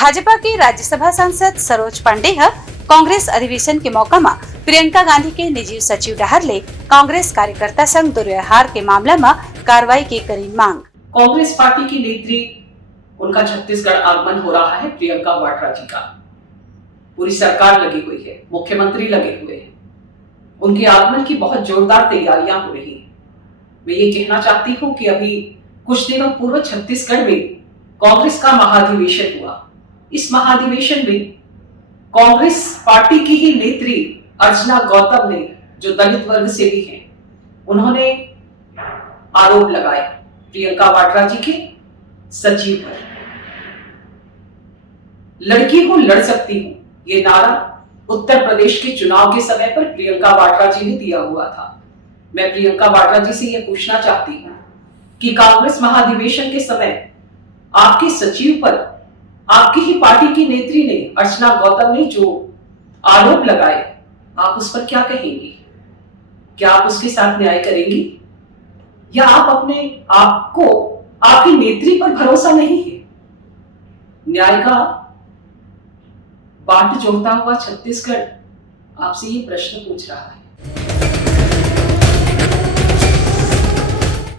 भाजपा की राज्यसभा सांसद सरोज पांडेय कांग्रेस अधिवेशन के मौका में प्रियंका गांधी के निजी सचिव डहारले कांग्रेस कार्यकर्ता संग दुर्व्यवहार के मामला में कार्रवाई की करी मांग। कांग्रेस पार्टी की नेत्री उनका छत्तीसगढ़ आगमन हो रहा है। प्रियंका वाड्रा जी का पूरी सरकार लगी हुई है, मुख्यमंत्री लगे हुए हैं, उनके आगमन की बहुत जोरदार तैयारियां हो रही हैं। मैं ये कहना चाहती हूँ कि अभी कुछ दिनों पूर्व छत्तीसगढ़ में कांग्रेस का महाधिवेशन हुआ। इस महाधिवेशन में कांग्रेस पार्टी की ही नेत्री अर्चना गौतम ने, जो दलित वर्ग से भी हैं, उन्होंने आरोप लगाए प्रियंका वाड्रा जी के सचिव पर। लड़की हूं, लड़ सकती हूं, ये नारा उत्तर प्रदेश के चुनाव के समय पर प्रियंका वाड्रा जी ने दिया हुआ था। मैं प्रियंका वाड्रा जी से यह पूछना चाहती हूं कि कांग्रेस महाधिवेशन के समय आपके सचिव पर आपकी ही पार्टी की नेत्री ने, अर्चना गौतम ने, जो आरोप लगाए, आप उस पर क्या कहेंगी? क्या आप उसके साथ न्याय करेंगी, या आपको आपकी नेत्री पर भरोसा नहीं है? न्याय का बाट जोड़ता हुआ छत्तीसगढ़ आपसे ये प्रश्न पूछ रहा है।